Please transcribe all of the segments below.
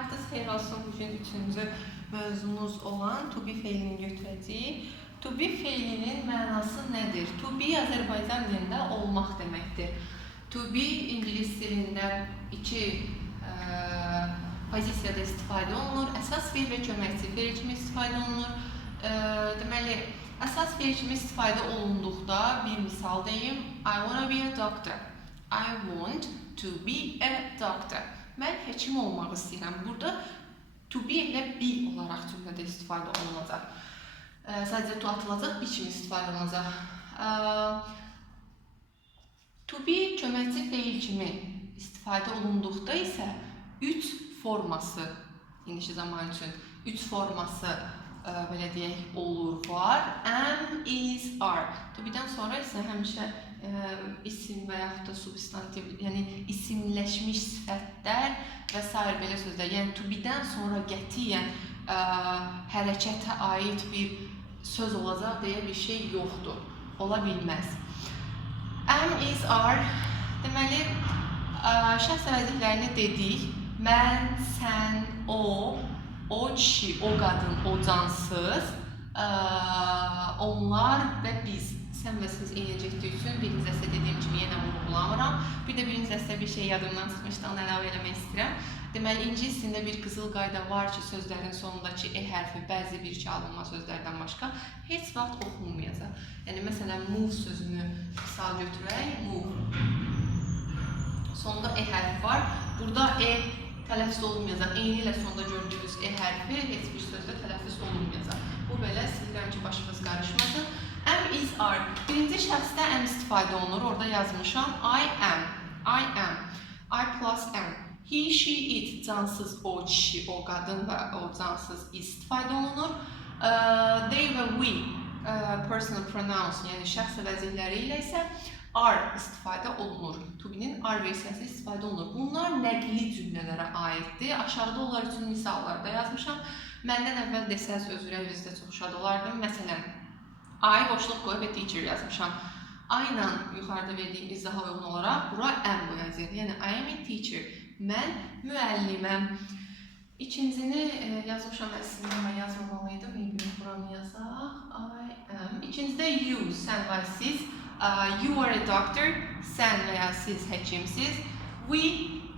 Vaxtınız xeyir olsun. Bugün üçüncü mövzumuz olan to be feilini götürəcəyik. To be feilinin mənası nədir? To be Azərbaycan dilində olmaq deməkdir. To be ingilis dilində iki ə, pozisiyada istifadə olunur. Əsas feil və köməkçi feil kimi istifadə olunur. Ə, deməli, əsas feil kimi istifadə olunduqda bir misal deyim. I want to be a doctor. I want to be a doctor. Mən həkim olmaq istəyirəm. Burada to be ilə be olaraq cümlədə istifadə olunacaq. Ə, sadəcə to atılacaq, be kimi istifadə olunacaq. Ə, To be köməkçi feil kimi istifadə olunduqda isə üç forması indiki zaman üçün üç forması ə, belə deyək olur var. İs, are. To be-dən sonra isə həmişə ə, isim və yaxud da substantiv, yəni isimləşmiş sifətlər və sair belə sözlər. Yəni sonra qətiyyən ə, hərəkətə aid bir söz olacaq deyə bir şey yoxdur. Ola bilməz. Am is are deməli ə, şəxs əvəzliklərini dedik. Mən, sən, o, o kişi, o qadın, o cansız, onlar və biz. Sən və siz eynicəkdir üçün birinci dəstə dediyim kimi yenə vurğulamıram. Bir də birinci dəstə bir şey yadımdan çıxmışdı, onu əlavə eləmək istəyirəm. Deməli, ingilis dilində bir qızıl qayda var ki, sözlərin sonundakı e hərfi bəzi bir iki alınma sözlərdən başqa heç vaxt oxunmayacaq. Yəni məsələn, move sözünü misal götürək, move. Sonunda e hərfi var. Burada e tələffüz olunmayacaq. Eyni ilə sonda gördüyünüz e hərfi heç bir sözdə tələffüz olunmayacaq. Bu belə istəyirəm ki, başınız qarışmasın. Am is are. Birinci şəxsdə am istifadə olunur. Orada yazmışam. I am. I am. I plus am. He, she, it cansız o kişi, o qadın və o cansız istifadə olunur. Uh, they və we uh, personal pronouns, yəni şəxs əvəzlikləri ilə isə are istifadə olunur. To be-nin are versiyası istifadə olunur. Nəqli cümlələrə aiddir. Aşağıda onlar üçün misallar da yazmışam. Məndən əvvəl desəz özürə bizdə çox şad olardım. Məsələn, I boşluq qoyub a teacher yazmışam. İlə yuxarıda verdiyim izaha uyğun olaraq bura am qoyacağıq. Yəni I am a teacher. Mən müəlliməm. İkincini e, yazmışam əslində amma yazmamalıydım. Maybe buranı yazaq. I am. İkincidə you, sən və siz. Uh, you are a doctor, sən və ya siz həkimsiz. We,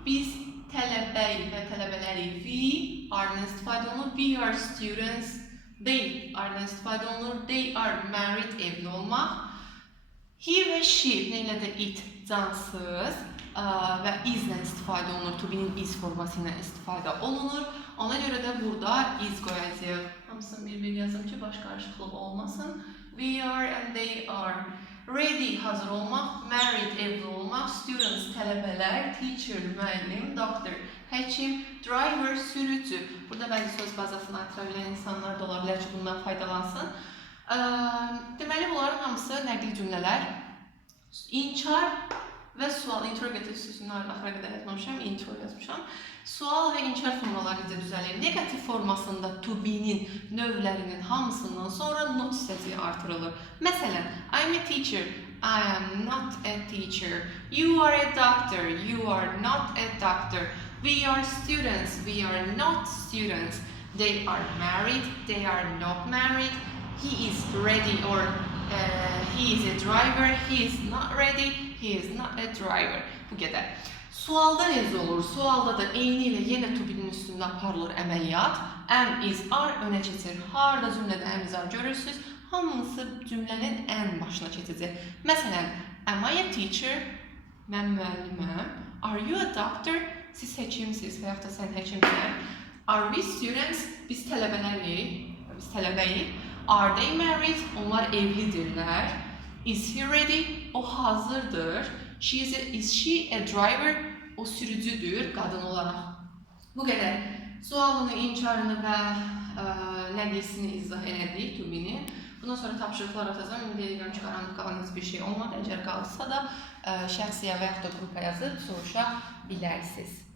biz tələbəyik və tələbələrik. We are-dan istifadə olunur. We are students. They are-dan istifadə olunur. They are married, evli olmaq. He və she, nə ilə də it, cansız və izlə istifadə olunur. To be-nin is forması ilə istifadə olunur. Ona görə də burada is qoyacağıq. Hamısını bir-bir yazım ki, baş qarışıqlıq olmasın. We are and they are. Ready, hazır olmaq. Married, evli olmaq. Students, tələbələr. Teacher, müəllim. Doctor, həkim. Driver, sürücü. Burada bəzi söz bazasını artıra insanlar da ola ki, bundan faydalansın. Deməli, bunların hamısı nəqli cümlələr. İnkar və sual, sözünü axıra qədər yazmamışam, intro yazmışam. Sual və inkar formaları necə düzəlir? Negativ formasında to be-nin növlərinin hamısından sonra not hissəsi artırılır. Məsələn, I'm a teacher, I am not a teacher. You are a doctor, you are not a doctor. We are students, we are not students. They are married, they are not married. He is ready or he is a driver, he is not ready, he is not a driver. Bu qədər. Sualda necə olur? Sualda da eyni ilə yenə to be-nin üstündə aparılır. Am, is, are önə keçir. Harda cümlədə am, is, are görürsüz? Hamısı cümlənin ən başına keçəcək. Məsələn, am I a teacher? Mən müəlliməm. Are you a doctor? Siz həkimsiz və yaxud da sən həkimsən. Are we students? Biz tələbələrik. Biz tələbəyik. Are they married? Onlar evlidirlər. Is he ready? O hazırdır. She is, a, is she a driver? O sürücüdür qadın olaraq. Bu qədər. Sualını, inkarını və ə, nəqlisini izah elədik Tubini. Bundan sonra tapşırıqlar atacağam. İndi deyirəm ki, qaranlıq qalan bir şey olmadı. Əgər qalsa da ə, şəxsiyə və yaxud da qrupa yazıb soruşa bilərsiniz.